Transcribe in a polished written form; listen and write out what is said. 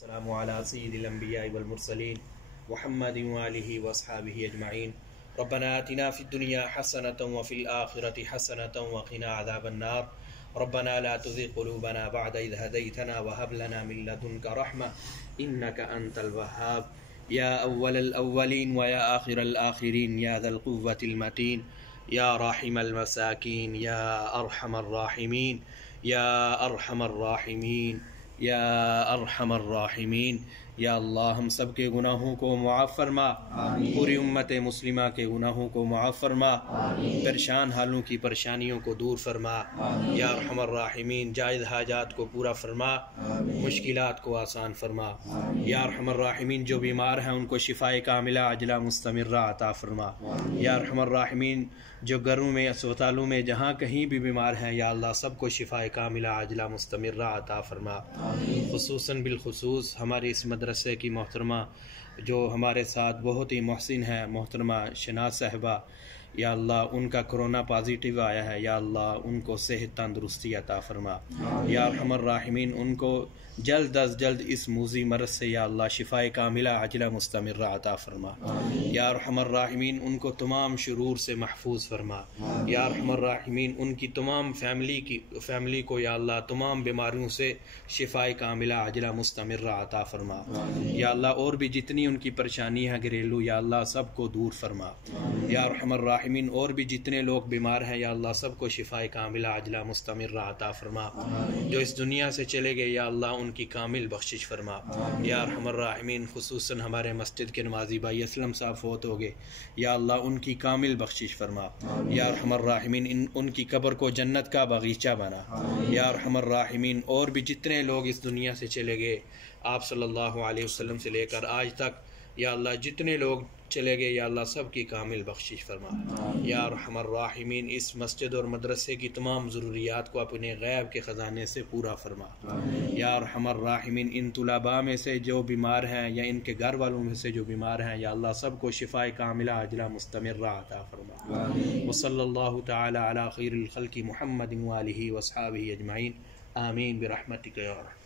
السلام على سيد الأنبياء والمرسلين محمد وآله وأصحابه أجمعين. ربنا آتنا في الدنيا حسنة وفي الآخرة حسنة وقنا عذاب النار. ربنا لا تزغ قلوبنا بعد إذ هديتنا وهب لنا من لدنك رحمة إنك أنت الوهاب. يا أول الأولين ويا آخر الآخرين يا ذا القوة المتين يا راحم المساكين يا أرحم الراحمين يا أرحم الراحمين یا ارحم الراحمین. یا اللہ ہم سب کے گناہوں کو معاف فرما، پوری امت مسلمہ کے گناہوں کو معاف فرما، پریشان حالوں کی پریشانیوں کو دور فرما. یا ارحم الراحمین جائز حاجات کو پورا فرما، مشکلات کو آسان فرما. یا ارحم الراحمین جو بیمار ہیں ان کو شفاء کاملہ عاجلہ مستمرہ عطا فرما. یا ارحم الراحمین جو گھروں میں اسپتالوں میں جہاں کہیں بھی بیمار ہیں یا اللہ سب کو شفاء کاملہ عاجلہ مستمرہ عطا فرما. خصوصاً بالخصوص ہماری اس مدرسے کی محترمہ جو ہمارے ساتھ بہت ہی محسن ہے، محترمہ شناز صاحبہ، یا اللہ ان کا کرونا پازیٹیو آیا ہے، یا اللہ ان کو صحت تندرستی عطا فرما. یا ارحم الراحمین ان کو جلد از جلد اس موذی مرض سے یا اللہ شفاء کاملہ عاجلہ مستمرہ عطا فرما. یا ارحم الراحمین ان کو تمام شرور سے محفوظ فرما. یا ارحم الراحمین ان کی تمام فیملی کو یا اللہ تمام بیماریوں سے شفاء کاملہ عاجلہ مستمرہ عطا فرما. یا اللہ اور بھی جتنی ان کی پریشانی ہے گھریلو یا اللہ سب کو دور فرما. یا ارحم الراحمین اور بھی جتنے لوگ بیمار ہیں یا اللہ سب کو شفاء کاملہ عاجلہ مستمرہ عطا فرما. جو اس دنیا سے چلے گئے یا اللہ ان کی کامل بخشش فرما. یا ارحم الراحمین خصوصاً ہمارے مسجد کے نمازی بھائی اسلم صاحب فوت ہو گئے یا اللہ ان کی کامل بخشش فرما. یا ارحم الراحمین ان کی قبر کو جنت کا باغیچہ بنا. یا ارحم الراحمین اور بھی جتنے لوگ اس دنیا سے چلے گئے آپ صلی اللہ علیہ وسلم سے لے کر آج تک یا اللہ جتنے لوگ چلے گئے یا اللہ سب کی کامل بخشش فرما. یا ارحم الراحمین اس مسجد اور مدرسے کی تمام ضروریات کو اپنے غیب کے خزانے سے پورا فرما. یا ارحم الراحمین ان طلباء میں سے جو بیمار ہیں یا ان کے گھر والوں میں سے جو بیمار ہیں یا اللہ سب کو شفاء کاملہ عاجلہ مستمرہ عطا فرما. وصلی اللہ تعالی علی خیر الخلق محمد وآلہ واصحابہ اجمعین. آمین برحمتک یا رحمن.